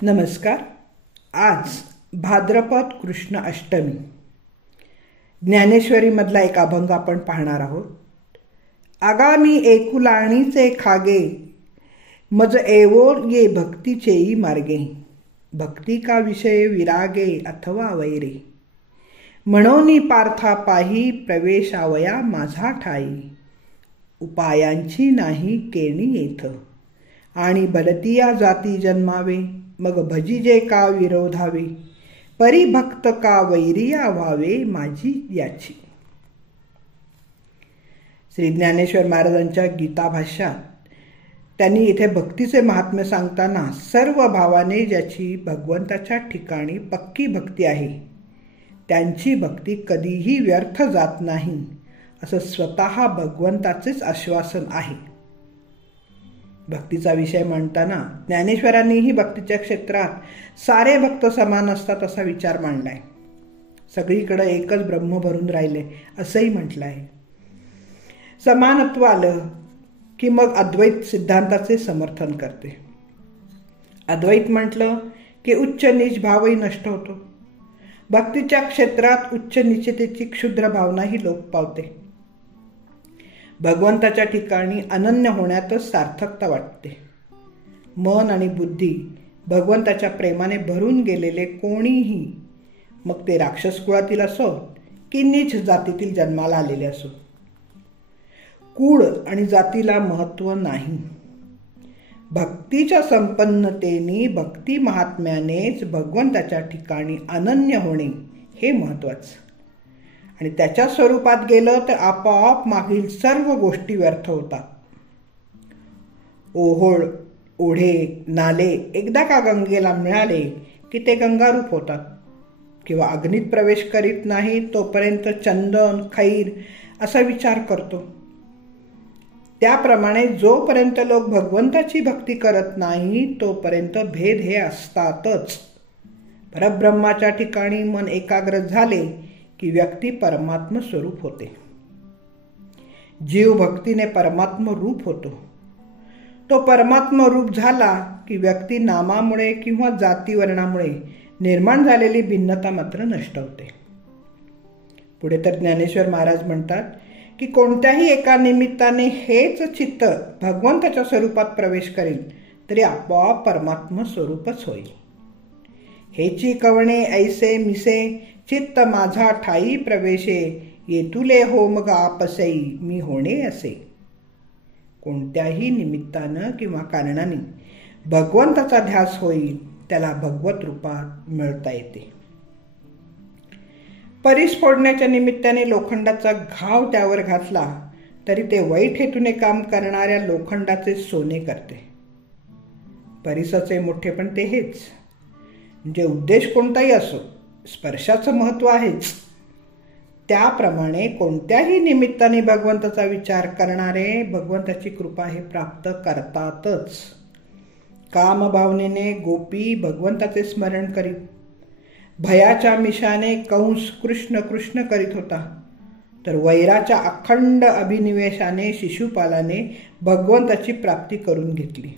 नमस्कार. आज भाद्रपद कृष्ण अष्टमी. ज्ञानेश्वरीमधला एक अभंग आपण पाहणार आहोत. आगामी एकुलाणीचे खागे मज एवो ये भक्तीचेई मार्गे. भक्ती का विषय विरागे अथवा वैरे. म्हणोनी पार्था पाही प्रवेशावया माझा ठाई. उपायांची नाही केणी येथ आणि बलतिया जाती जन्मावे. मग भजिजे का विरोधावे परिभक्त का वैरिया व्हावे माझी याची. श्री ज्ञानेश्वर महाराजांच्या गीता भाष्यात त्यांनी इथे भक्तीचे महात्म्य सांगताना सर्व भावाने ज्याची भगवंताच्या ठिकाणी पक्की भक्ती आहे त्यांची भक्ती कधीही व्यर्थ जात नाही असं स्वतः भगवंताचेच आश्वासन आहे. भक्तीचा विषय म्हणताना ज्ञानेश्वरांनीही भक्तीच्या क्षेत्रात सारे भक्त समान असतात असा विचार मांडलाय. सगळीकडे एकच ब्रह्म भरून राहिले असंही म्हटलं आहे. समानत्व आलं की मग अद्वैत सिद्धांताचे समर्थन करते. अद्वैत म्हटलं की उच्च नीच भावही नष्ट होतो. भक्तीच्या क्षेत्रात उच्च नीचतेची क्षुद्र भावनाही लोप पावते. भगवंताच्या ठिकाणी अनन्य होण्यातच सार्थकता वाटते. मन आणि बुद्धी भगवंताच्या प्रेमाने भरून गेलेले कोणीही, मग ते राक्षस कुळातील असो की नीच जातीतील जन्माला आलेले असो, कुळ आणि जातीला महत्त्व नाही. भक्तीच्या संपन्नतेने भक्ती महात्म्यानेच भगवंताच्या ठिकाणी अनन्य होणे हे महत्त्वाचं. आणि त्याच्या स्वरूपात गेलं तर आपोआप मागील सर्व गोष्टी व्यर्थ होतात. ओहोळ, ओढे, नाले एकदा का गंगेला मिळाले की ते गंगारूप होतात. किंवा अग्नीत प्रवेश करीत नाही तोपर्यंत चंदन, खैर असा विचार करतो. त्याप्रमाणे जोपर्यंत लोक भगवंताची भक्ती करत नाही तोपर्यंत भेद हे असतातच. परब्रह्माच्या ठिकाणी मन एकाग्र झाले की व्यक्ती परमात्म स्वरूप होते. जीव भक्तीने परमात्म रूप होतो. तो परमात्म रूप झाला की व्यक्ती नामामुळे किंवा जातीवर्णामुळे निर्माण झालेली भिन्नता मात्र नष्ट होते. पुढे तर ज्ञानेश्वर महाराज म्हणतात की कोणत्याही एका निमित्ताने हेच चित्त भगवंताच्या स्वरूपात प्रवेश करेल तरी आपोआप परमात्म स्वरूपच होईल. हेची कवणे ऐसे मिसे चित्त माझा ठाई प्रवेशे. येतुले हो मग आपसई मी होणे असे. कोणत्याही निमित्तानं किंवा कारणाने भगवंताचा ध्यास होईल त्याला भगवत रूपात मिळता येते. परीस फोडण्याच्या निमित्ताने लोखंडाचा घाव त्यावर घातला तरी ते वाईट हेतूने काम करणाऱ्या लोखंडाचे सोने करते. परीसाचे मोठेपण ते हेच. म्हणजे उद्देश कोणताही असो, स्पर्शाचं महत्त्व आहेच. त्याप्रमाणे कोणत्याही निमित्ताने भगवंताचा विचार करणारे भगवंताची कृपा हे प्राप्त करतातच. कामभावनेने गोपी भगवंताचे स्मरण करीत. भयाच्या मिशाने कंस कृष्ण कृष्ण करीत होता, तर वैराच्या अखंड अभिनिवेशाने शिशुपालाने भगवंताची प्राप्ती करून घेतली.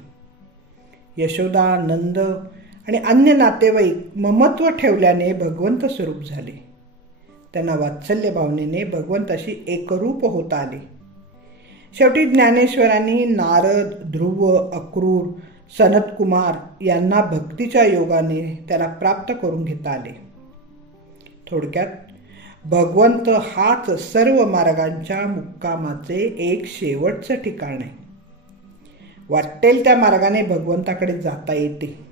यशोदा, नंद आणि अन्य नातेवाईक ममत्व ठेवल्याने भगवंत स्वरूप झाले. त्यांना वात्सल्य भावनेने भगवंताशी एकरूप होता आले. शेवटी ज्ञानेश्वरांनी नारद, ध्रुव, अक्रूर, सनतकुमार यांना भक्तीच्या योगाने त्याला प्राप्त करून घेता आले. थोडक्यात भगवंत हाच सर्व मार्गांच्या मुक्कामाचे एक शेवटचं ठिकाण आहे. वाटेल त्या मार्गाने भगवंताकडे जाता येते.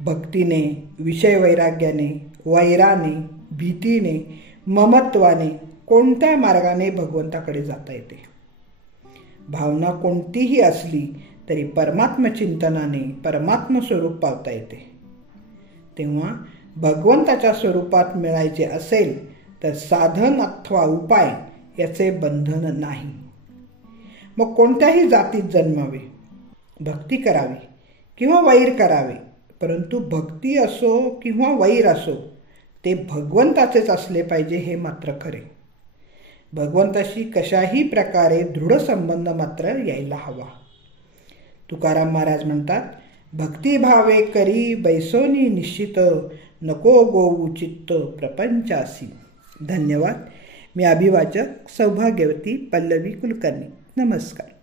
भक्तीने, विषय वैराग्याने, वैराने, भीतीने, ममत्वाने कोणत्या मार्गाने भगवंताकडे जाता येते. भावना कोणतीही असली तरी परमात्म चिंतनाने परमात्म स्वरूप पावता येते. तेव्हा भगवंताच्या स्वरूपात मिळायचे असेल तर साधन अथवा उपाय याचे बंधन नाही. मग कोणत्याही जातीत जन्मावे, भक्ती करावी किंवा वैर करावे, परंतु भक्ती असो किंवा वैर असो ते भगवंताचेच असले पाहिजे हे मात्र खरे. भगवंताशी कशाही प्रकारे दृढ संबंध मात्र यायला हवा. तुकाराम महाराज म्हणतात, भक्तिभावे करी बैसोनी निश्चित, नको गोऊ चित्त प्रपंचासी. धन्यवाद. मी अभिवाचक सौभाग्यवती पल्लवी कुलकर्णी. नमस्कार.